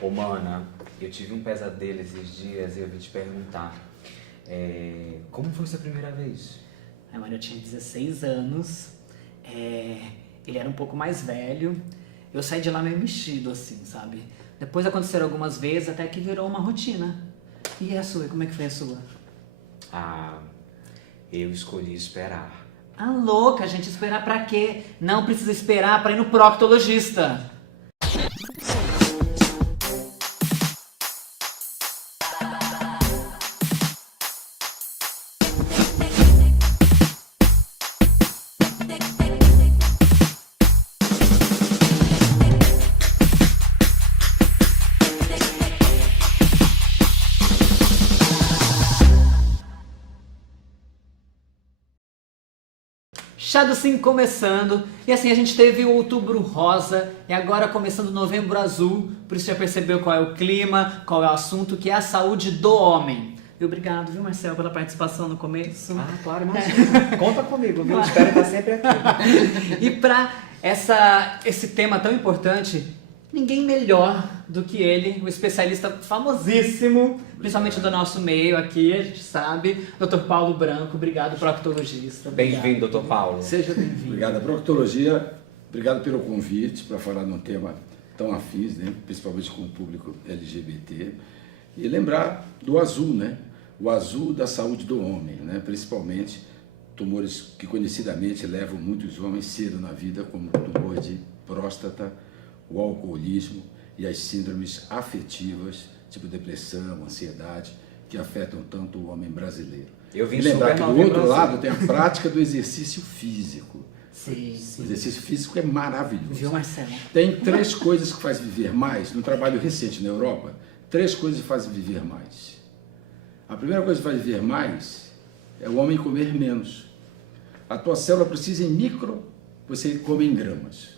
Ô, mana, eu tive um pesadelo esses dias e eu vim te perguntar. Como foi sua primeira vez? Ai, mano, eu tinha 16 anos, ele era um pouco mais velho, eu saí de lá meio mexido, assim, sabe? Depois aconteceram algumas vezes, até que virou uma rotina. E a sua? Como é que foi a sua? Ah, eu escolhi esperar. Ah, louca, gente, esperar pra quê? Não precisa esperar pra ir no proctologista. Chá do Sim começando, e assim a gente teve o Outubro Rosa e agora começando o Novembro Azul, por isso já percebeu qual é o clima, qual é o assunto, que é a saúde do homem. E obrigado, viu, Marcel, pela participação no começo. Ah, claro, imagina. Conta comigo, viu? Espero estar sempre aqui. E para esse tema tão importante, ninguém melhor do que ele, o especialista famosíssimo, principalmente do nosso meio aqui, a gente sabe, Dr. Paulo Branco. Obrigado, proctologista. Bem-vindo, Dr. Paulo. Seja bem-vindo. Obrigado à proctologia, obrigado pelo convite para falar num tema tão afins, né? Principalmente com o público LGBT. E lembrar do azul, né? O azul da saúde do homem, né? Principalmente tumores que conhecidamente levam muitos homens cedo na vida, como o tumor de próstata, o alcoolismo e as síndromes afetivas, tipo depressão, ansiedade, que afetam tanto o homem brasileiro. Eu vim E lembrar que do Novembro outro Azul. lado tem a prática do exercício físico. Sim, O sim. exercício físico é maravilhoso. Viu, Marcelo? Tem 3 coisas que fazem viver mais, no trabalho recente na Europa, 3 coisas que fazem viver mais. A primeira coisa que faz viver mais é o homem comer menos. A tua célula precisa em micro, você come em gramas.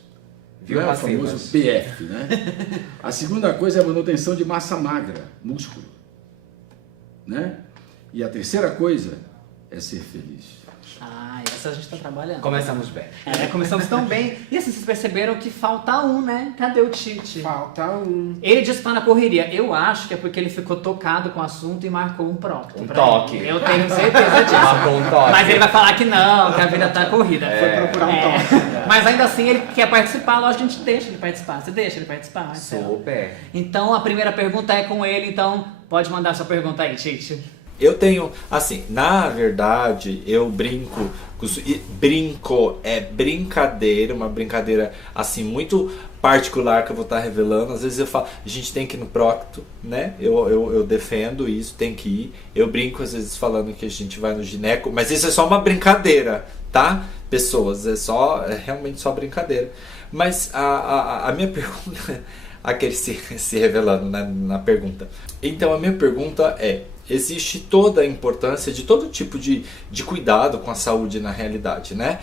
Viu, Não é o Passivas? famoso PF, né? A segunda coisa é a manutenção de massa magra, músculo, né? E a terceira coisa é ser feliz. Ah, essa a gente tá trabalhando. Começamos bem. Começamos tão bem. E assim, vocês perceberam que falta um, né? Cadê o Tite? Falta um. Ele disse que tá na correria. Eu acho que é porque ele ficou tocado com o assunto e marcou um procto. Um pra toque. ele. Eu tenho certeza disso. Marcou um toque. Mas ele vai falar que não, que a vida tá corrida. Foi procurar um toque. Mas ainda assim ele quer participar, lógico que a gente deixa ele participar. Você deixa ele participar, Marcelo? Super. Então a primeira pergunta é com ele, então pode mandar sua pergunta aí, Tite. Eu tenho, assim, na verdade, eu brinco, brinco é brincadeira, uma brincadeira, assim, muito particular que eu vou estar revelando. Às vezes eu falo, a gente tem que ir no procto, né? Eu defendo isso, tem que ir. Eu brinco às vezes falando que a gente vai no gineco, mas isso é só uma brincadeira, tá? Pessoas, é realmente só brincadeira. Mas a minha pergunta, aquele se revelando, né, na pergunta. Então a minha pergunta é: existe toda a importância de todo tipo de cuidado com a saúde na realidade, né?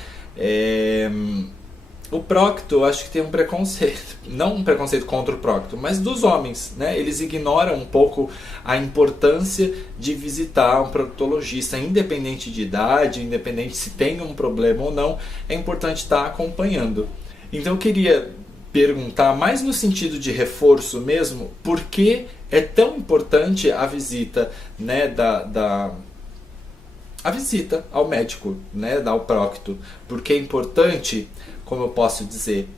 O procto, eu acho que tem um preconceito, não um preconceito contra o procto, mas dos homens, né? Eles ignoram um pouco a importância de visitar um proctologista, independente de idade, independente se tem um problema ou não, é importante estar acompanhando. Então eu queria perguntar, mais no sentido de reforço mesmo, por que é tão importante a visita, né, a visita ao médico, né, ao procto? Porque é importante, como eu posso dizer,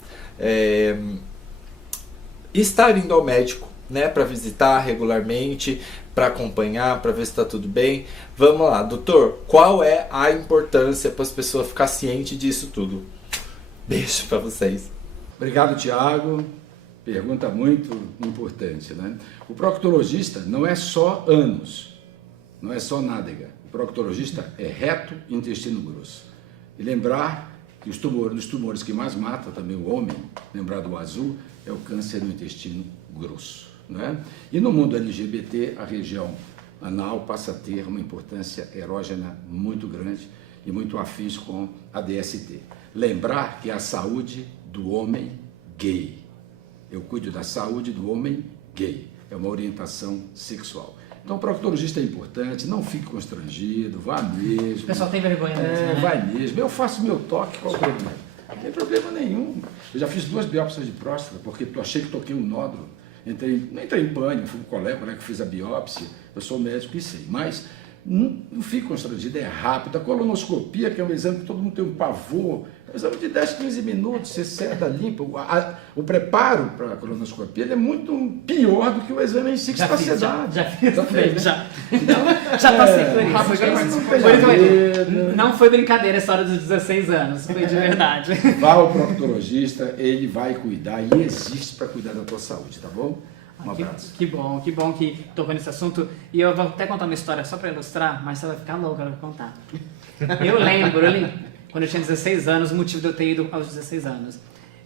estar indo ao médico, né, para visitar regularmente, para acompanhar, para ver se está tudo bem. Vamos lá, doutor, qual é a importância para as pessoas ficar cientes disso tudo? Beijo para vocês. Obrigado, Tiago. Pergunta muito importante, né? O proctologista não é só ânus, não é só nádega. O proctologista é reto e intestino grosso. E lembrar que os tumores que mais matam também o homem, lembrar do azul, é o câncer no intestino grosso, né? E no mundo LGBT, a região anal passa a ter uma importância erógena muito grande e muito afins com a DST. Lembrar que é a saúde do homem gay. Eu cuido da saúde do homem gay. É uma orientação sexual. Então, o proctologista é importante, não fique constrangido, vá mesmo. O pessoal tem vergonha mesmo, né? Vai mesmo. Eu faço meu toque, qual o problema? Não tem problema nenhum. Eu já fiz 2 biópsias de próstata, porque eu achei que toquei um nódulo. não entrei em pânico, fui um colega que fez a biópsia, eu sou médico e sei, mas não fico constrangido, é rápido. A colonoscopia, que é um exame que todo mundo tem um pavor, é um exame de 10, 15 minutos, você seda, limpa. O preparo para a colonoscopia ele é muito pior do que o exame em si que está sedado. Já fiz, né? já passei por isso. Não foi brincadeira essa hora dos 16 anos, foi de verdade. Vá ao proctologista, ele vai cuidar e existe para cuidar da tua saúde, tá bom? Um abraço. Que bom que tocou nesse assunto. E eu vou até contar uma história só para ilustrar, mas você vai ficar louca para contar. Eu lembro, quando eu tinha 16 anos, o motivo de eu ter ido aos 16 anos.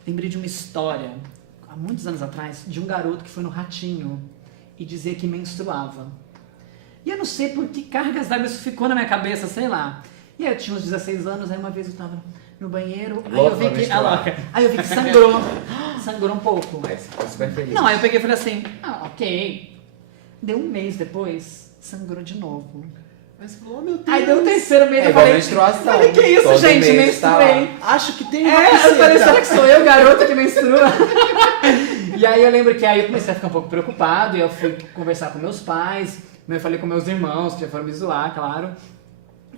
Lembrei de uma história, há muitos anos atrás, de um garoto que foi no Ratinho e dizia que menstruava. E eu não sei por que cargas d'água isso ficou na minha cabeça, sei lá. E aí eu tinha uns 16 anos, aí uma vez eu tava no banheiro, aí eu vi que sangrou um pouco. Mas ficou super feliz. Não, aí eu peguei e falei assim, ok. Deu um mês depois, sangrou de novo. Mas você falou, oh, meu Deus. Aí deu o terceiro mês, É eu igual falei, menstruação. falei, que isso, Todo gente, mês tá menstruei. Acho que tem uma Eu falei, buceta. será que sou eu, garota, que menstrua? E aí eu lembro que aí eu comecei a ficar um pouco preocupado, e eu fui conversar com meus pais, eu falei com meus irmãos, que já foram me zoar, claro.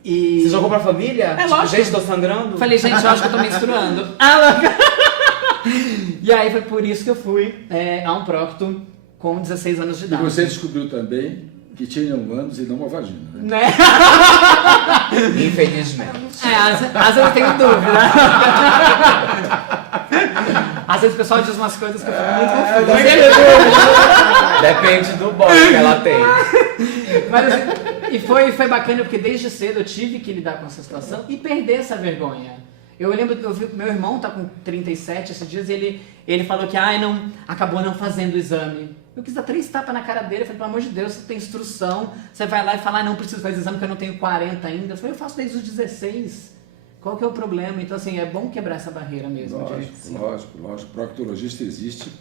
E... Você jogou pra família? É lógico. Gente, tô sangrando? Falei, gente, eu acho que eu tô menstruando. Louca! E aí foi por isso que eu fui a um procto com 16 anos de E idade. você descobriu também que tinham ânus e não uma vagina, né? Né? Infelizmente. Às vezes eu tenho dúvida. Às vezes o pessoal diz umas coisas que eu fico muito confusa. Depende do boy que ela tem. Mas assim, e foi bacana porque desde cedo eu tive que lidar com essa situação e perder essa vergonha. Eu lembro que eu vi meu irmão tá com 37 esses dias e ele falou que acabou não fazendo o exame. Eu quis dar 3 tapas na cara dele, eu falei, pelo amor de Deus, você tem instrução, você vai lá e fala, não preciso fazer exame porque eu não tenho 40 ainda. Eu falei, eu faço desde os 16. Qual que é o problema? Então assim, é bom quebrar essa barreira mesmo. Lógico. O proctologista existe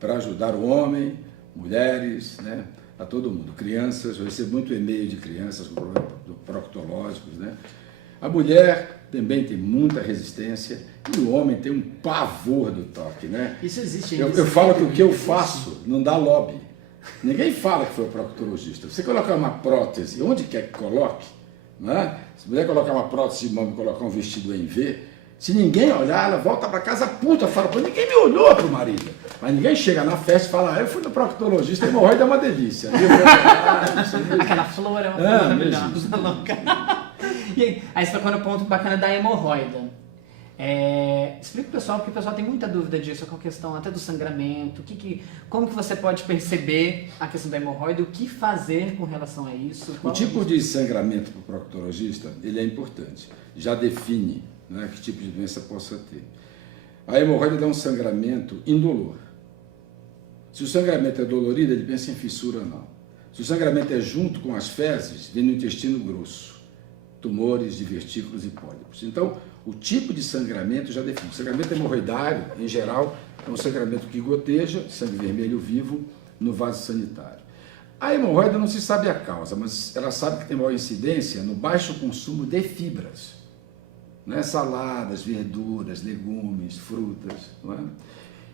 para ajudar o homem, mulheres, né? A todo mundo, crianças. Eu recebo muito e-mail de crianças com problemas proctológicos, né? A mulher também tem muita resistência e o homem tem um pavor do toque, né? Isso existe. Eu falo que o que eu faço não dá lobby. Ninguém fala que foi o proctologista. Você colocar uma prótese, onde quer que coloque, né? Se mulher colocar uma prótese de mama e colocar um vestido em V, se ninguém olhar, ela volta para casa puta, fala, pô, ninguém me olhou pro marido. Mas ninguém chega na festa e fala, eu fui no proctologista, a hemorroida é uma delícia. Aquela flor é uma flor maravilhosa, louca. E aí você tocou no ponto bacana da hemorroida. Explica pro pessoal, porque o pessoal tem muita dúvida disso, com a questão até do sangramento, como que você pode perceber a questão da hemorroida, o que fazer com relação a isso? O tipo de sangramento para o proctologista, ele é importante. Já define, né, que tipo de doença possa ter. A hemorroida é um sangramento indolor. Se o sangramento é dolorido, ele pensa em fissura anal. Se o sangramento é junto com as fezes, vem no intestino grosso. Tumores, divertículos e pólipos. Então, o tipo de sangramento já define. O sangramento hemorroidário, em geral, é um sangramento que goteja, sangue vermelho vivo, no vaso sanitário. A hemorroida não se sabe a causa, mas ela sabe que tem maior incidência no baixo consumo de fibras. Né? Saladas, verduras, legumes, frutas. Não é?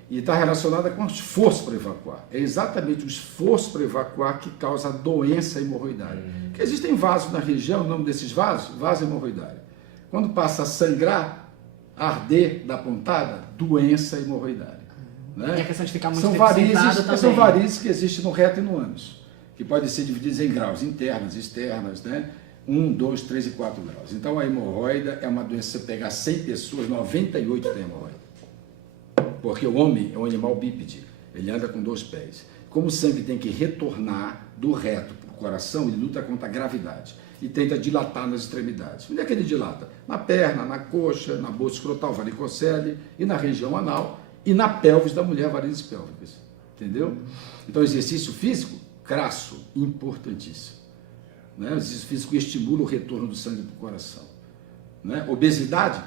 E está relacionada com o esforço para evacuar. É exatamente o esforço para evacuar que causa a doença hemorroidária. Porque existem vasos na região, o nome desses vasos? Vaso hemorroidário. Quando passa a sangrar, arder da pontada, doença hemorroidária. Né? E a questão de ficar muito são tempo sentado também. São varizes que existem no reto e no ânus, que podem ser divididas em graus internas, externas, né? 1, 2, 3 e 4 graus. Então a hemorroida é uma doença, se você pegar 100 pessoas, 98 têm hemorroida. Porque o homem é um animal bípede, ele anda com 2 pés. Como o sangue tem que retornar do reto para o coração, ele luta contra a gravidade e tenta dilatar nas extremidades. Onde é que ele dilata? Na perna, na coxa, na bolsa escrotal, varicocele, e na região anal, e na pelvis da mulher, varizes pélvicas. Entendeu? Então, exercício físico, crasso, importantíssimo. Né? O exercício físico estimula o retorno do sangue para o coração. Né? Obesidade,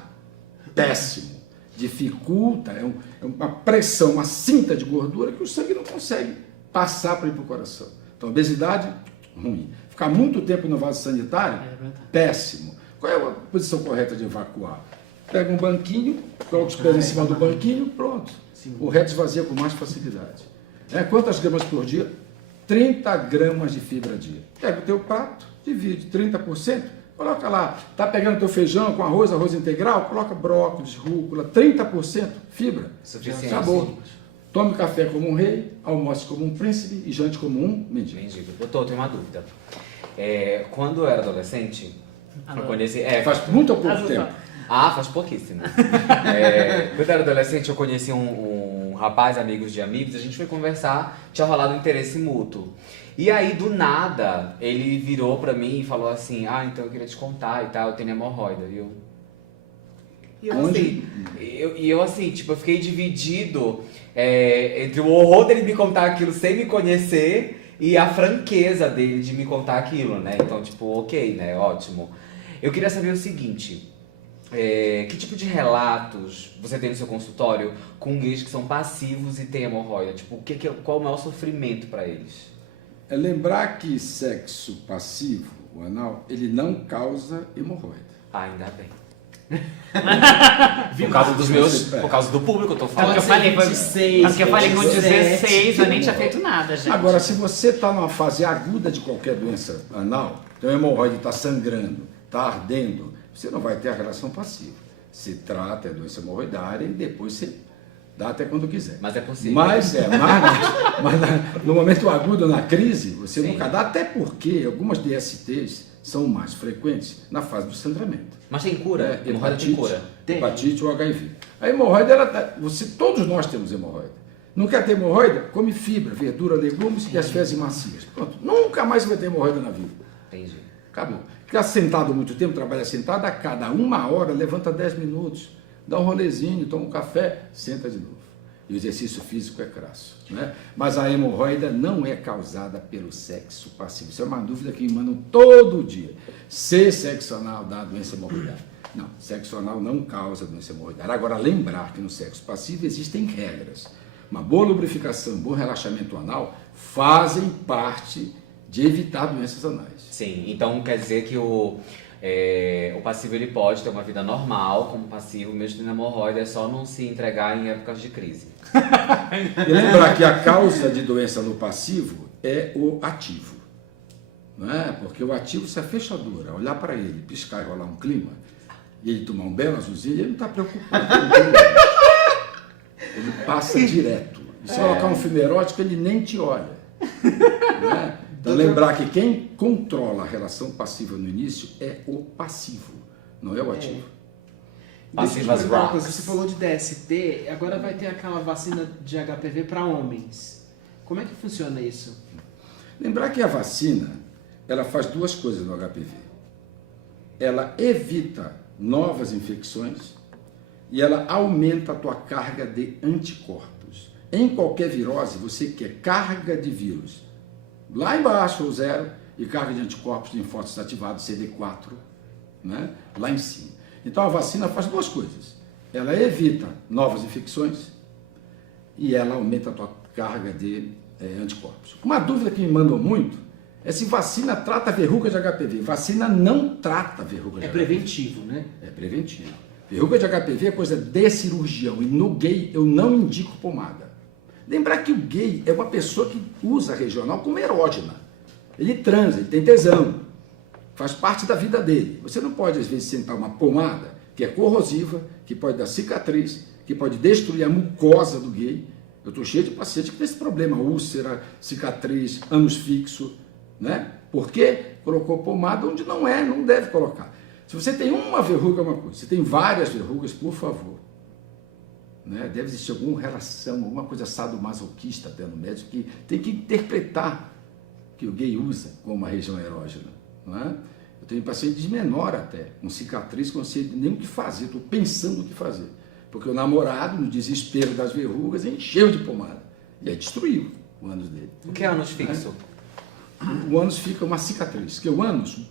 péssimo. Dificulta, é uma pressão, uma cinta de gordura que o sangue não consegue passar para ir para o coração. Então, obesidade, ruim. Ficar muito tempo no vaso sanitário, péssimo. Qual é a posição correta de evacuar? Pega um banquinho, coloca os pés em cima do banquinho, pronto. O reto esvazia com mais facilidade. Quantas gramas por dia? 30 gramas de fibra dia. Pega o teu prato, divide 30%, coloca lá, tá pegando teu feijão com arroz integral, coloca brócolis, rúcula, 30% fibra. Suficiente. Acabou. Tome café como um rei, almoce como um príncipe e jante como um mendigo. Doutor, eu tenho uma dúvida. Quando eu era adolescente, eu conheci... Faz muito pouco tempo. Faz pouquíssimo. Quando eu era adolescente, eu conheci um rapaz, amigos de amigos, a gente foi conversar, tinha rolado um interesse mútuo. E aí, do nada, ele virou pra mim e falou assim, então eu queria te contar e tal, eu tenho hemorroida. E eu assim, tipo, eu fiquei dividido entre o horror dele me contar aquilo sem me conhecer e a franqueza dele de me contar aquilo, né? Então, tipo, ok, né? Ótimo. Eu queria saber o seguinte, que tipo de relatos você tem no seu consultório com gays que são passivos e têm hemorroida? Tipo, qual é o maior sofrimento pra eles? É lembrar que sexo passivo, o anal, ele não causa hemorroida. Ainda bem. Por causa do público, eu tô falando. Porque eu falei com 16, eu nem tinha feito nada, gente. Agora, se você está numa fase aguda de qualquer doença anal, então a hemorroide está sangrando, está ardendo, você não vai ter a relação passiva. Se trata a doença hemorroidária e depois você dá até quando quiser. Mas é possível. Mas no momento agudo, na crise, você nunca dá, até porque algumas DSTs são mais frequentes na fase do sangramento. Mas tem cura? Hemorroida tem cura? Hepatite ou HIV. A hemorroida, todos nós temos hemorroida. Não quer ter hemorroida? Come fibra, verdura, legumes e as fezes macias. Pronto. Nunca mais vai ter hemorroida na vida. Entendi. Acabou. Ficar sentado muito tempo, trabalha sentado, a cada 1 hora, levanta 10 minutos, dá um rolezinho, toma um café, senta de novo. E o exercício físico é crasso. Né? Mas a hemorroida não é causada pelo sexo passivo. Isso é uma dúvida que me mandam todo dia. Se sexo anal dá doença hemorroidária. Não, sexo anal não causa doença hemorroidária. Agora, lembrar que no sexo passivo existem regras. Uma boa lubrificação, um bom relaxamento anal fazem parte de evitar doenças anais. Sim, então quer dizer que o passivo ele pode ter uma vida normal como passivo, mesmo tendo hemorroida, é só não se entregar em épocas de crise. E lembrar que a causa de doença no passivo é o ativo. Não é? Porque o ativo, se a fechadura olhar para ele, piscar e rolar um clima, e ele tomar um belo azulzinho, ele não está preocupado com o clima. Ele passa direto. E se colocar um filme erótico, ele nem te olha. Não é? Então, lembrar que quem controla a relação passiva no início é o passivo, não é o ativo. Passivas rocks. Você falou de DST, agora vai ter aquela vacina de HPV para homens. Como é que funciona isso? Lembrar que a vacina, ela faz 2 coisas no HPV. Ela evita novas infecções e ela aumenta a tua carga de anticorpos. Em qualquer virose, você quer carga de vírus lá embaixo, o 0, e carga de anticorpos de linfócitos ativados, CD4, né? Lá em cima. Então a vacina faz 2 coisas. Ela evita novas infecções e ela aumenta a tua carga de anticorpos. Uma dúvida que me mandam muito é se vacina trata verruga de HPV. Vacina não trata verruga de HPV. É preventivo, né? É preventivo. Verruga de HPV é coisa de cirurgião e no gay eu não indico pomada. Lembrar que o gay é uma pessoa que usa a regional como erógena. Ele transa, ele tem tesão. Faz parte da vida dele. Você não pode, às vezes, sentar uma pomada que é corrosiva, que pode dar cicatriz, que pode destruir a mucosa do gay. Eu estou cheio de paciente que tem esse problema, úlcera, cicatriz, ânus fixo, né? Porque colocou pomada onde não deve colocar. Se você tem uma verruga, é uma coisa. Se tem várias verrugas, por favor. Né? Deve existir alguma relação, alguma coisa sadomasoquista até no médico, que tem que interpretar que o gay usa como uma região erógena. Não é? Eu tenho paciente de menor até, com cicatriz, que eu não sei nem o que fazer, estou pensando o que fazer. Porque o namorado, no desespero das verrugas, encheu de pomada. E aí destruiu o ânus dele. O que é ânus fixo? O ânus fica uma cicatriz. Porque o ânus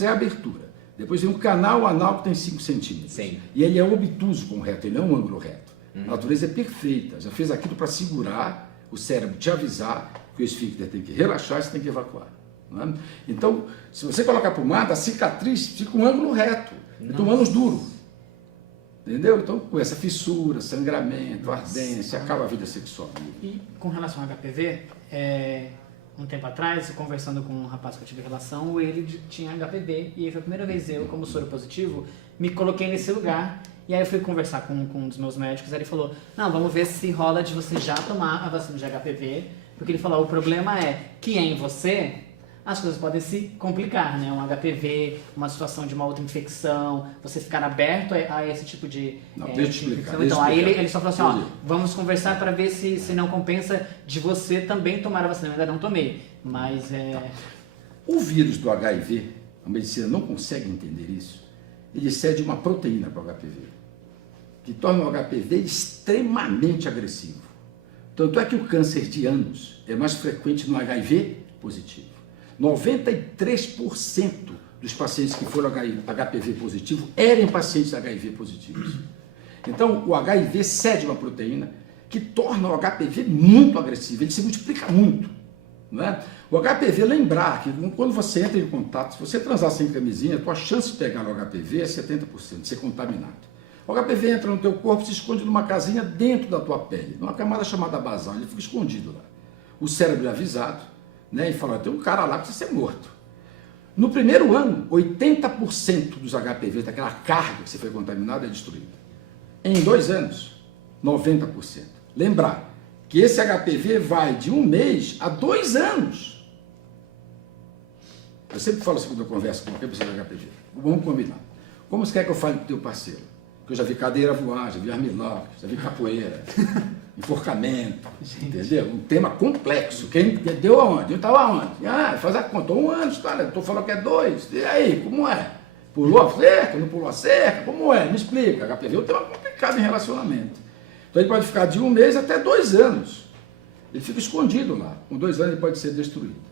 é a abertura. Depois tem um canal anal que tem 5 centímetros. Sim. E ele é obtuso com o reto, ele não é um ângulo reto. A natureza é perfeita. Já fez aquilo para segurar o cérebro, te avisar que o esfíncter tem que relaxar e você tem que evacuar. Não é? Então, se você colocar pomada, a cicatriz fica um ângulo reto. Então, um ânus duro. Entendeu? Então começa fissura, sangramento, ardência, acaba a vida sexual. E com relação ao HPV, um tempo atrás, conversando com um rapaz que eu tive relação, ele tinha HPV e foi a primeira vez eu, como soro positivo, me coloquei nesse lugar. E aí eu fui conversar com um dos meus médicos, aí ele falou, não, vamos ver se rola de você já tomar a vacina de HPV, porque ele falou, o problema é que em você as coisas podem se complicar, né? Um HPV, uma situação de uma outra infecção, você ficar aberto a esse tipo de Não, deixa eu explicar, infecção. deixa eu Então, aí explicar. ele só falou assim, ó, vamos conversar para ver se não compensa de você também tomar a vacina. Eu ainda não tomei, mas O vírus do HIV, a medicina não consegue entender isso, ele cede uma proteína para o HPV, que torna o HPV extremamente agressivo. Tanto é que o câncer de ânus é mais frequente no HIV positivo. 93% dos pacientes que foram HPV positivo eram pacientes HIV positivos. Então, o HIV cede uma proteína que torna o HPV muito agressivo, ele se multiplica muito. Não é? O HPV, lembrar que quando você entra em contato, se você transar sem camisinha, a tua chance de pegar o HPV é 70%, de ser contaminado. O HPV entra no teu corpo, se esconde numa casinha dentro da tua pele, numa camada chamada basal, ele fica escondido lá. O cérebro é avisado, né, e fala, tem um cara lá que precisa ser morto. No primeiro ano, 80% dos HPV, daquela carga que você foi contaminado, é destruída. Em 2 anos, 90%. Lembrar que esse HPV vai de 1 mês a 2 anos. Eu sempre falo assim quando eu converso com qualquer pessoa de HPV. Vamos combinar. Como você quer que eu fale com o teu parceiro? Porque eu já vi cadeira voar, já vi armlock, já vi capoeira, enforcamento, entendeu? Um tema complexo. Quem deu aonde? Eu estava aonde? Ah, faz a conta. 1 ano, cara. Eu estou falando que é 2. E aí, como é? Pulou a cerca? Não pulou a cerca? Como é? Me explica. HPV é um tema complicado em relacionamento. Então ele pode ficar de 1 mês até 2 anos. Ele fica escondido lá. Com 2 anos ele pode ser destruído.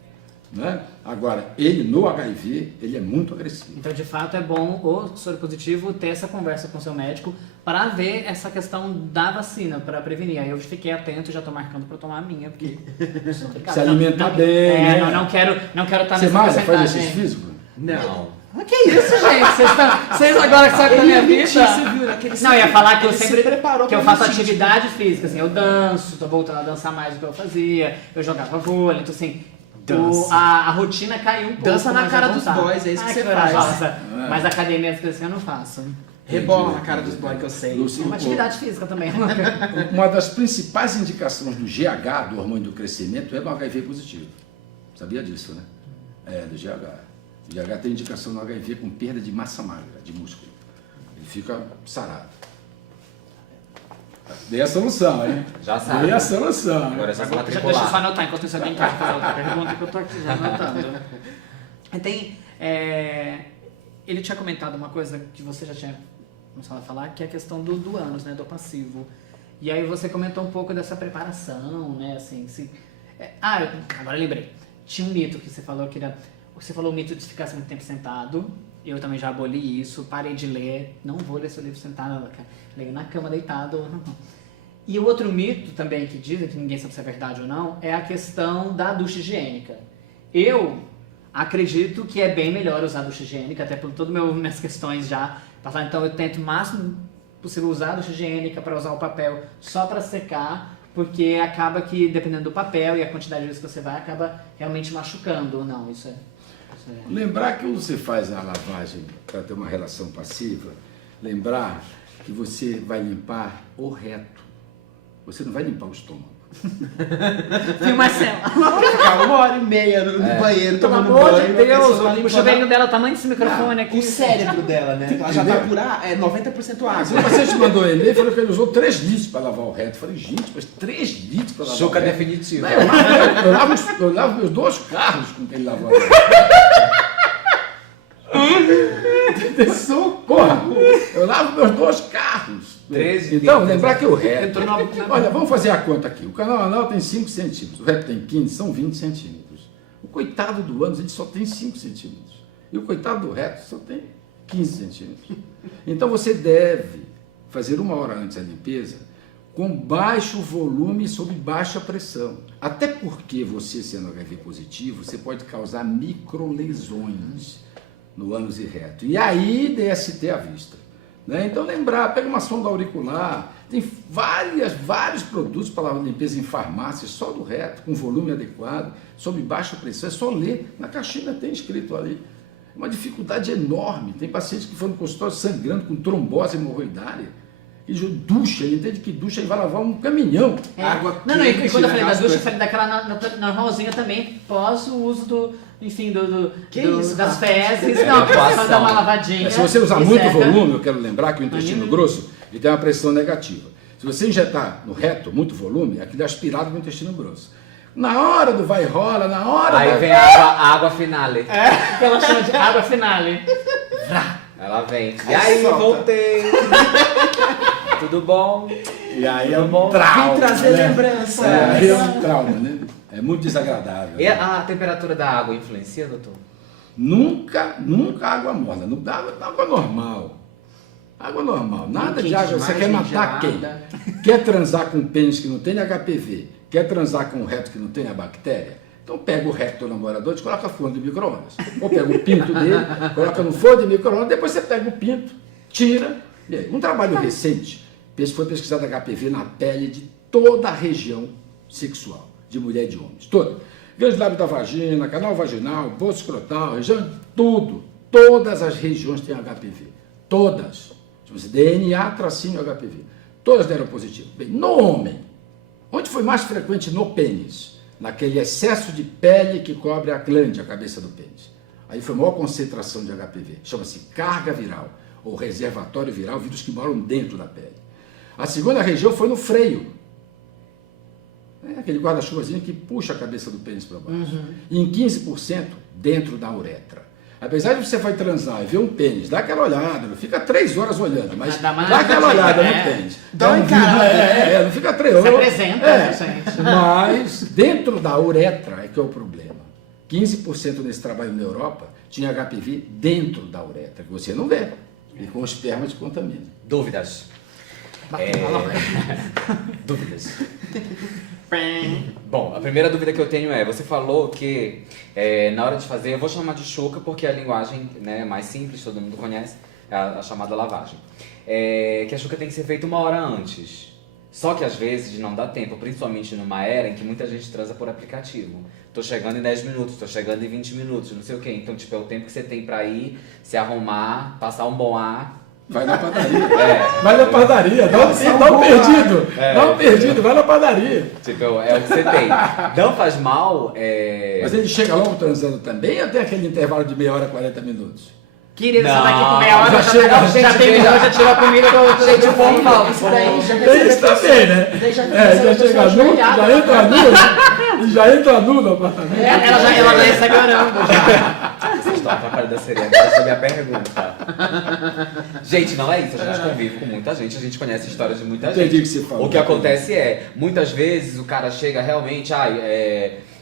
Né? Agora, ele no HIV, ele é muito agressivo. então de fato é bom o soro positivo ter essa conversa com o seu médico para ver essa questão da vacina, para prevenir. Aí eu fiquei atento, já estou marcando para tomar a minha, porque Se alimentar bem, né? não quero estar Você nessa malha, faz porcentagem. exercício físico? Não. Que isso, gente? Vocês agora que sabem da minha vida? Você viu, né? Que ele Não, eu ia falar que eu ele se sempre preparou que eu pra faço mentir. atividade física, assim, eu danço, tô voltando a dançar mais do que eu fazia, eu jogava vôlei, então assim, Dança. a rotina caiu um pouco. Dança na mas cara eu dos voltar. boys, é isso que Ai, você corajosa. faz. Mas academia assim eu não faço. Rebola na cara dos boys que eu sei. Lúcio, É uma atividade física também. Uma das principais indicações do GH, do hormônio do crescimento, é no HIV positivo. Sabia disso, né? É, do GH. O GH tem indicação no HIV com perda de massa magra, de músculo. Ele fica sarado. Dei a solução, hein? Já sabe. Dei a solução. Agora é só se Deixa eu só matricular. anotar enquanto isso alguém quer fazer outra pergunta que eu tô aqui já anotando. Ele tinha comentado uma coisa que você já tinha começado a falar, que é a questão do ânus, né, do passivo. E aí você comentou um pouco dessa preparação, né, assim, agora eu lembrei. Tinha um mito que você falou que era, você falou o mito de ficar muito tempo sentado. Eu também já aboli isso, parei de ler, não vou ler seu livro sentado, leio na cama deitado. E o outro mito também que dizem, que ninguém sabe se é verdade ou não, é a questão da ducha higiênica. Eu acredito que é bem melhor usar a ducha higiênica, até por todas minhas questões já passar. Então eu tento o máximo possível usar a ducha higiênica para usar o papel só para secar, porque acaba que dependendo do papel e a quantidade de vezes que você vai, acaba realmente machucando. Não, isso é... Lembrar que quando você faz a lavagem para ter uma relação passiva, lembrar que você vai limpar o reto. Você não vai limpar o estômago. Viu, Marcelo? Ficar 1h30 no banheiro Pelo tomando amor banho. de uma pessoa Deus, o limpando chuveirinho dela, o tamanho desse microfone aqui. o cérebro dela, né? Ela já tá por 90% Se água. você te mandou um e-mail, falou que ele usou 3 litros para lavar o reto. Eu falei, gente, mas 3 litros para lavar Chuca o reto? definitiva. Eu lavo meus 2 carros com que ele lavou. Socorro! Eu lavo meus 2 carros. 13 Então, litros. lembrar que o reto... Entrou Olha, vamos fazer a conta aqui. O canal anal tem 5 centímetros, o reto tem 15, são 20 centímetros. O coitado do ânus, ele só tem 5 centímetros. E o coitado do reto só tem 15 centímetros. Então, você deve fazer 1 hora antes a limpeza com baixo volume e sob baixa pressão. Até porque você, sendo HIV positivo, você pode causar microlesões no ânus e reto. E aí, DST à vista. Né? Então lembrar, pega uma sonda auricular, tem vários produtos para limpeza em farmácias, só do reto, com volume adequado, sob baixa pressão, é só ler, na caixinha tem escrito ali. É uma dificuldade enorme, tem pacientes que foram no consultório sangrando com trombose hemorroidária, e ducha, ele entende que ducha e vai lavar um caminhão. Água Não, e quente, quando eu né, falei da aquelas ducha, eu coisas. falei daquela normalzinha também, pós o uso Que isso, das rapaz? fezes. É, Não, evacuação. precisa dar uma lavadinha. Se você usar e muito seca. volume, eu quero lembrar que o intestino grosso ele tem uma pressão negativa. Se você injetar no reto muito volume, aquilo é aspirado no intestino grosso. Na hora do vai e rola, na hora Aí da... vem a água finale. Que ela chama de água finale. Ela vem. E aí, solta. voltei. Tudo bom? E aí é um bom. trauma. Vem trazer né? lembrança. Aí é um trauma, né? É muito desagradável. E né? a temperatura da água influencia, doutor? Nunca água morna. Água normal. Água normal. Nada de quente água. Você demais, quer nem matar gelada. quem? Quer transar com pênis que não tem HPV? Quer transar com um reto que não tem a bactéria? Então pega o reto do namorador e coloca forno de micro-ondas. Ou pega o pinto dele, coloca no forno de micro-ondas, depois você pega o pinto, tira. E aí, um trabalho recente, foi pesquisado HPV na pele de toda a região sexual, de mulher e de homens. Toda. Grande lábio da vagina, canal vaginal, bolso escrotal, região, tudo. Todas as regiões têm HPV. Todas. Chama-se DNA tracinho HPV. Todas deram positivo. Bem, no homem, onde foi mais frequente no pênis? Naquele excesso de pele que cobre a glande, a cabeça do pênis. Aí foi a maior concentração de HPV. Chama-se carga viral, ou reservatório viral, vírus que moram dentro da pele. A segunda região foi no freio. É aquele guarda-chuvazinho que puxa a cabeça do pênis para baixo. E em 15% dentro da uretra. Apesar de você vai transar e ver um pênis, dá aquela olhada, não fica 3 horas olhando, mas Dá uma dá aquela olhada no é. pênis. Dá uma um encarada. não fica 3 Se horas. apresenta, né, gente? Mas dentro da uretra é que é o problema. 15% desse trabalho na Europa tinha HPV dentro da uretra, que você não vê. E com o esperma te contamina. Dúvidas? Dúvidas. Bom, a primeira dúvida que eu tenho é, você falou que na hora de fazer, eu vou chamar de chuca porque a linguagem, né, mais simples, todo mundo conhece, é a chamada lavagem. Que a chuca tem que ser feita 1 hora antes. Só que às vezes não dá tempo, principalmente numa era em que muita gente transa por aplicativo. Tô chegando em 10 minutos, tô chegando em 20 minutos, não sei o quê. Então, tipo, é o tempo que você tem pra ir, se arrumar, passar um bom ar. Vai na padaria. É. Vai na padaria, dá um perdido. Dá um perdido, vai na padaria. Tipo, é o que você tem. Não faz mal, Mas ele chega logo transando também ou tem aquele intervalo de meia hora, 40 minutos? Querido, você Não, tá aqui com meia hora, já chega, já terminou, já tirou a comida do Gente, bom, mal. Isso daí já Tem isso também, né? Daí já Já chega nu, já entra nu, e já entra nu no apartamento. Ela já ia segurando. Vocês estão atrapalhando a seriedade da minha pergunta. Gente, não é isso. A gente convive com muita gente, a gente conhece a história de muita gente. Entendi o que você falou. O que acontece é, muitas vezes o cara chega realmente,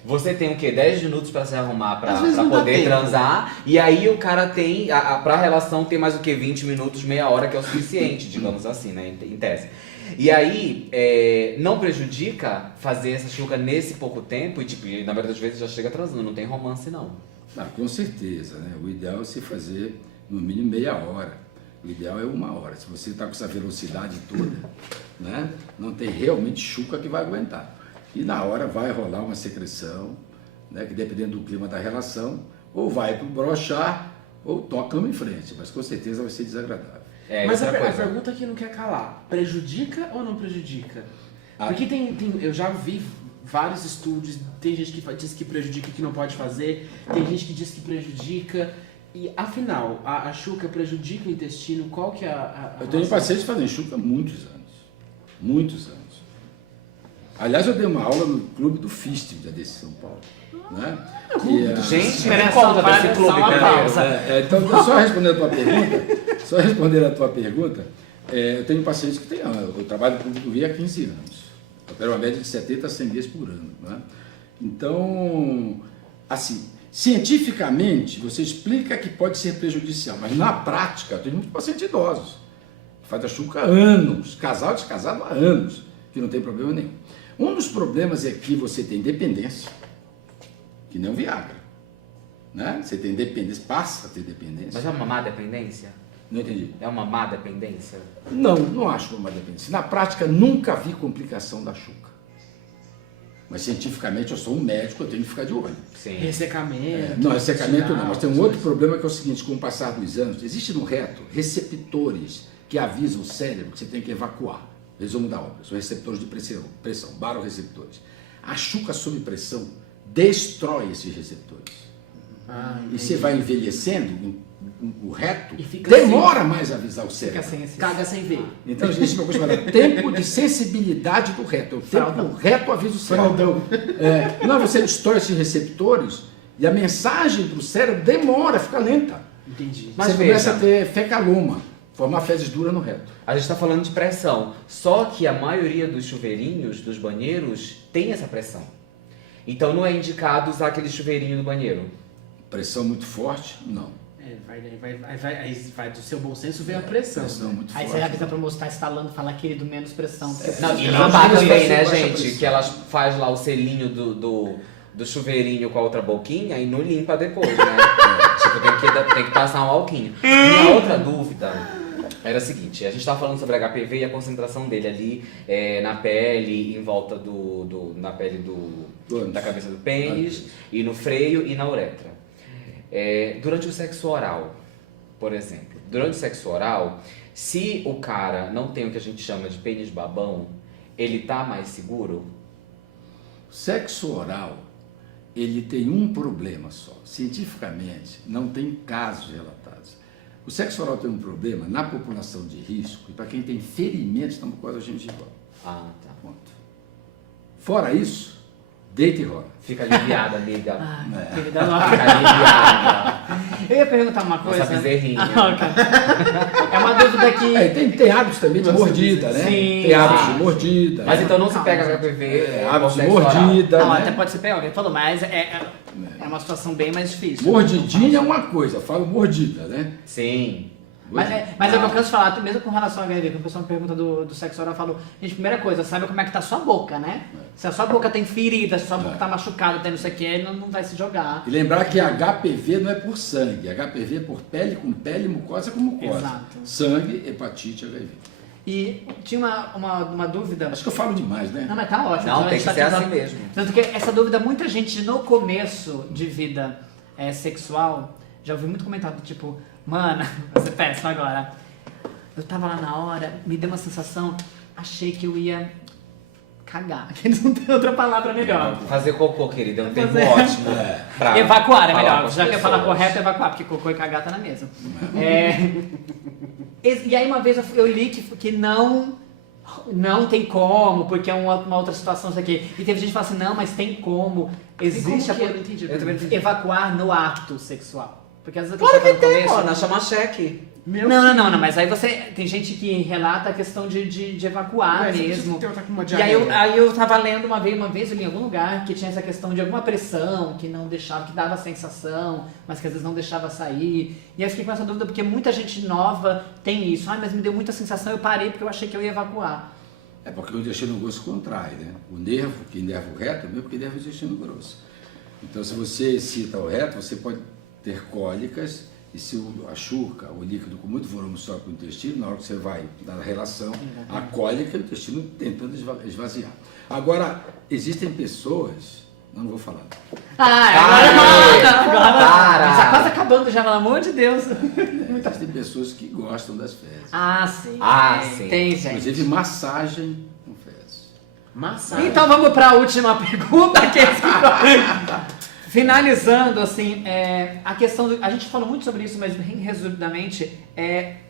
você tem o quê? 10 minutos pra se arrumar pra Às vezes não dá poder tempo. transar. E aí o cara tem, pra relação tem mais o quê? 20 minutos, meia hora, que é o suficiente, digamos assim, né? Em tese. E aí, não prejudica fazer essa chuca nesse pouco tempo e, tipo, na maioria das vezes já chega transando, não tem romance não. Ah, com certeza, né? O ideal é se fazer no mínimo meia hora. O ideal é 1 hora. Se você está com essa velocidade toda, né? Não tem realmente chuca que vai aguentar. E na hora vai rolar uma secreção, né? Que dependendo do clima da relação, ou vai para o brochar, ou tocamos em frente. Mas com certeza vai ser desagradável. Mas outra a coisa. pergunta que não quer calar, prejudica ou não prejudica? Ah. Porque eu já vi vários estudos, tem gente que diz que prejudica e que não pode fazer, tem gente que diz que prejudica, e afinal, a chuca prejudica o intestino, qual que é a Eu tenho relação? pacientes fazendo chuca há muitos anos. Muitos anos. Aliás, eu dei uma aula no clube do Fist, já desse São Paulo. Né? Gente, Espera me só, conta para desse só clube, uma galera. pausa. Então, só respondendo a tua pergunta, eu tenho pacientes que têm, eu trabalho no clube do Rio há 15 anos. Eu opero uma média de 70 a 100 dias por ano. Né? Então, assim, cientificamente, você explica que pode ser prejudicial, mas na prática, eu tenho muitos pacientes idosos, que fazem a chuca há anos, casado, descasado há anos, que não tem problema nenhum. Um dos problemas é que você tem dependência, que nem o Viagra. Né? Você tem dependência, passa a ter dependência. Mas é uma má dependência? Não entendi. É uma má dependência? Não acho uma dependência. Na prática, nunca vi complicação da chuca. Mas cientificamente, eu sou um médico, eu tenho que ficar de olho. Sim. Ressecamento. Não, ressecamento não, mas tem um essas outro coisas. problema que é o seguinte, com o passar dos anos, existe no reto receptores que avisam o cérebro que você tem que evacuar. Resumo da obra, são receptores de pressão, baroreceptores. A chuca sob pressão destrói esses receptores. E você vai envelhecendo, o reto E fica demora mais a avisar o Fica cérebro. sem esse... Caga sem ver. Então existe uma coisa chamada tempo de sensibilidade do reto. É o tempo que o reto avisa o cérebro. Não, você destrói esses receptores e a mensagem para o cérebro demora, fica lenta. Entendi. Mas Você começa veja. a ter fecaloma, formar fezes duras no reto. A gente está falando de pressão. Só que a maioria dos chuveirinhos, dos banheiros, tem essa pressão. Então não é indicado usar aquele chuveirinho do banheiro. Pressão muito forte? Não. Aí vai do seu bom senso ver a pressão. Pressão muito Aí forte. você já avisa pra moça estar instalando, fala querido, menos pressão. Porque Não, e Não, limpar mas também, né, baixa gente? pressão. Que elas faz lá o selinho do chuveirinho com a outra boquinha e não limpa depois, né? Tipo, tem que passar um alquinho. Minha outra dúvida era a seguinte, a gente tava falando sobre HPV e a concentração dele ali na pele, em volta na pele da cabeça do pênis, e no freio e na uretra. Durante o sexo oral, por exemplo, durante o sexo oral, se o cara não tem o que a gente chama de pênis babão, ele tá mais seguro? Sexo oral, ele tem um problema só. Cientificamente, não tem casos relatados. O sexo oral tem um problema na população de risco e para quem tem ferimentos na mucosa gengival. Ah, tá. Ponto. Fora isso, deita e rola. Fica aliviada, amiga. Ah, querida, não. Fica aliviada. Eu ia perguntar uma coisa. Nossa bezerrinha. Ah, ok. É uma dúvida que... Tem hábitos também de mordida, né? Sim, Tem hábitos sim. de mordida. Mas né? então não se Calma, pega gente. HPV Hábitos com de sexo oral. mordida. Não, né? até pode ser pior, alguém falou, mas é uma situação bem mais difícil. Mordidinha é uma coisa, eu falo mordida, né? Sim. Mas é o que eu canso de falar, mesmo com relação a HIV, quando o pessoal me pergunta do sexo oral, eu falo, gente, primeira coisa, sabe como é que tá a sua boca, né? Se a sua boca tem ferida, se a sua boca tá machucada, tem não sei o que, ele não vai se jogar. E lembrar que HPV não é por sangue, HPV é por pele com pele, mucosa com mucosa. Exato. Sangue, hepatite, HIV. E tinha uma dúvida... Acho que eu falo demais, né? Não, mas tá ótimo. Não, a tem gente que ser assim mesmo. Tanto que essa dúvida, muita gente no começo de vida sexual, já ouvi muito comentário do tipo, mano, você péssimo agora. Eu tava lá na hora, me deu uma sensação, achei que eu ia cagar. Não tem outra palavra melhor. Fazer cocô, querida, é um termo Fazer- ótimo. pra Evacuar é falar melhor. com as Já que eu falar pessoas. correto, evacuar, porque cocô e cagar tá na mesma. E aí uma vez eu li que não tem como, porque é uma outra situação isso aqui. E teve gente que fala assim, não, mas tem como. Existe como que é? Eu não entendi. Eu também não entendi. Evacuar no ato sexual. Porque às vezes a Claro pessoa que tá no tem, começo... mano. Chama cheque. Não, mas aí você... Tem gente que relata a questão de evacuar Mas mesmo. você tá com uma E aí diarreia. eu tava lendo uma vez eu li em algum lugar que tinha essa questão de alguma pressão que não deixava, que dava sensação, mas que às vezes não deixava sair. E aí eu fiquei com essa dúvida porque muita gente nova tem isso. Mas me deu muita sensação, eu parei porque eu achei que eu ia evacuar. É porque o intestino grosso contrai, né? O nervo, que inerva o reto, é mesmo que inerva o intestino grosso. Então, se você excita o reto, você pode ter cólicas, e se a chuca, o líquido com muito volume sobe para o intestino, na hora que você vai dar a relação, a cólica, o intestino tentando esvaziar. Agora, existem pessoas, não vou falar. Para! Tá quase acabando já, pelo amor de Deus. Existem pessoas que gostam das fezes. Ah, sim. Sim. Tem, gente. Inclusive massagem com fezes. Massagem. Então vamos para a última pergunta. Finalizando, assim, a questão a gente falou muito sobre isso, mas bem resumidamente,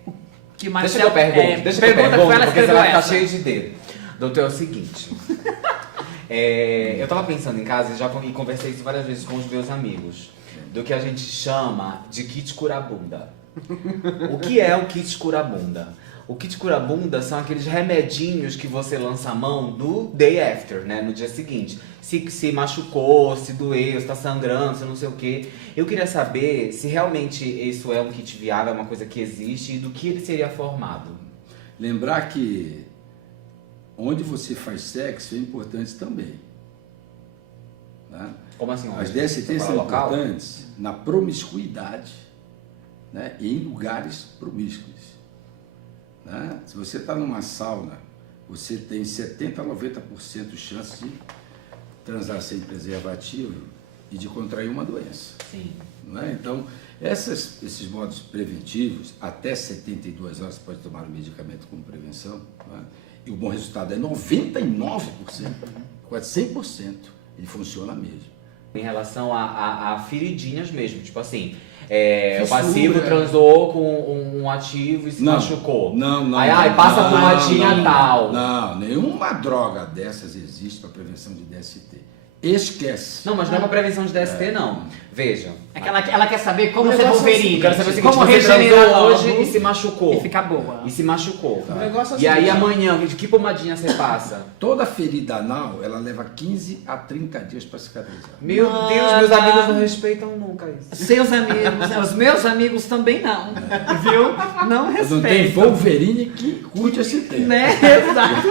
o que mais... Deixa que eu pergunto, foi ela porque você escreveu vai ficar essa. cheio de dedo. Doutor, é o seguinte. Eu tava pensando em casa e conversei isso várias vezes com os meus amigos. Do que a gente chama de kit curabunda. O que é o kit curabunda? O kit curabunda são aqueles remedinhos que você lança a mão no day after, né? No dia seguinte. Se machucou, se doeu, se tá sangrando, se não sei o quê. Eu queria saber se realmente isso é um kit viável, é uma coisa que existe e do que ele seria formado. Lembrar que onde você faz sexo é importante também. Tá? Como assim? As onde? DSTs Você são fala local? importantes na promiscuidade, né? E em lugares promíscuos. Né? Se você está numa sauna, você tem 70% a 90% de chance de transar sem preservativo e de contrair uma doença. Sim. Não é? Então, esses modos preventivos, até 72 horas você pode tomar o medicamento como prevenção, não é? E o bom resultado é 99%, quase 100%, ele funciona mesmo. Em relação a feridinhas mesmo, tipo assim, o Fissura. passivo transou com um ativo e se machucou. Não. Aí passa por uma tinha tal. Não, nenhuma droga dessas existe para prevenção de DST. Esquece. Não, mas não é pra prevenção de DST, não. Veja. É que ela quer saber como O ser negócio é Wolverine. Eu quero saber o seguinte, como você regenerar transou logo hoje e se machucou. e ficar boa. E se machucou. O negócio é o E aí seguinte, amanhã, de que pomadinha você passa? Toda ferida anal, ela leva 15 a 30 dias para cicatrizar. Meu Mano. Deus, meus amigos não respeitam nunca isso. Seus amigos, os meus amigos também não, viu? Não Mas não tem respeitam. Wolverine que curte esse tempo. Né? Exato.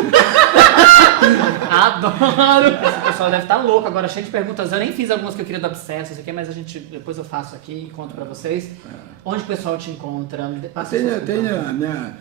Adoro. Esse pessoal deve estar louco agora, cheio de perguntas. Eu nem fiz algumas que eu queria do Obsessos aqui, mas depois eu faço aqui e conto pra vocês. Onde o pessoal te encontra? Passa Tenho, suas tenho contas. a minha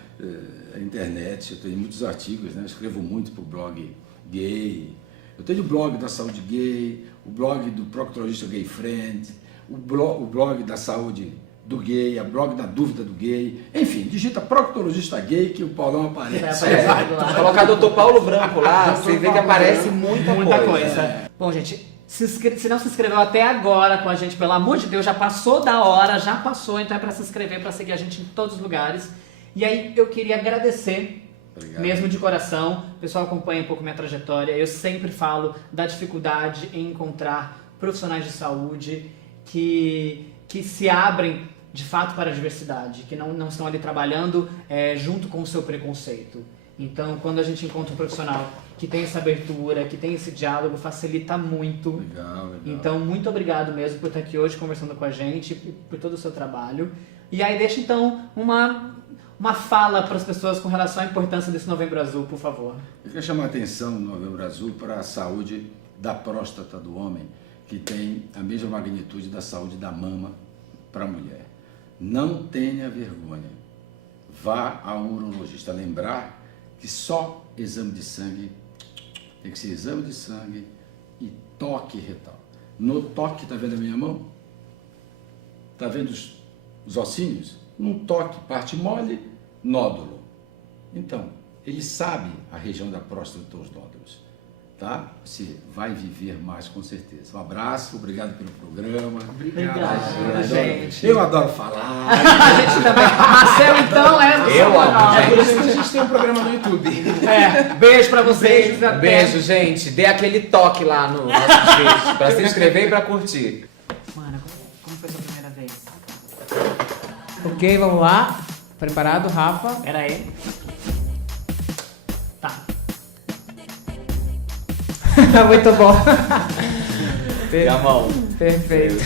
internet, eu tenho muitos artigos, né? Eu escrevo muito para o blog gay. Eu tenho o blog da saúde gay, o blog do proctologista gay friend, o blog da saúde do gay, a blog da dúvida do gay. Enfim, digita proctologista gay que o Paulão aparece. Vai aparecer lá. Colocar Dr. Paulo Branco lá, você vê que aparece muita Muita coisa. Bom, gente, se não se inscreveu até agora com a gente, pelo amor de Deus, já passou da hora, já passou, então é pra se inscrever, pra seguir a gente em todos os lugares. E aí eu queria agradecer, Obrigado. mesmo de coração, o pessoal acompanha um pouco minha trajetória, eu sempre falo da dificuldade em encontrar profissionais de saúde que se abrem de fato para a diversidade, que não estão ali trabalhando junto com o seu preconceito. Então, quando a gente encontra um profissional que tem essa abertura, que tem esse diálogo, facilita muito. Legal. Então, muito obrigado mesmo por estar aqui hoje conversando com a gente, por todo o seu trabalho. E aí, deixa então uma fala para as pessoas com relação à importância desse Novembro Azul, por favor. Eu quero chamar a atenção no Novembro Azul para a saúde da próstata do homem, que tem a mesma magnitude da saúde da mama para a mulher. Não tenha vergonha. Vá a um urologista. Lembrar que só exame de sangue tem que ser exame de sangue e toque retal. No toque, está vendo a minha mão? Está vendo os ossinhos? Num toque, parte mole, nódulo. Então, ele sabe a região da próstata dos nódulos. Tá? Você vai viver mais com certeza. Um abraço, obrigado pelo programa. Obrigada, gente. Eu adoro falar. A gente também. Marcelo, então, Eu amo, É por isso que a gente tem um programa no YouTube. Beijo pra vocês. Até. Beijo, gente. Dê aquele toque lá no nosso vídeo pra se inscrever e pra curtir. Mano, como foi sua primeira vez? Ok, vamos lá. Preparado, Rafa? Pera aí. Tá. Muito bom. E a mão. Perfeito.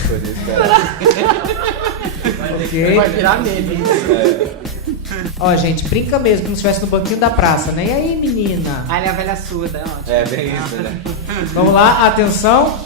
Ok. Vai virar meme. Ó, gente, brinca mesmo, como se estivesse no banquinho da praça, né? E aí, menina? Ah, ele é a velha surda, é ótimo. É bem isso, né? Vamos lá, atenção.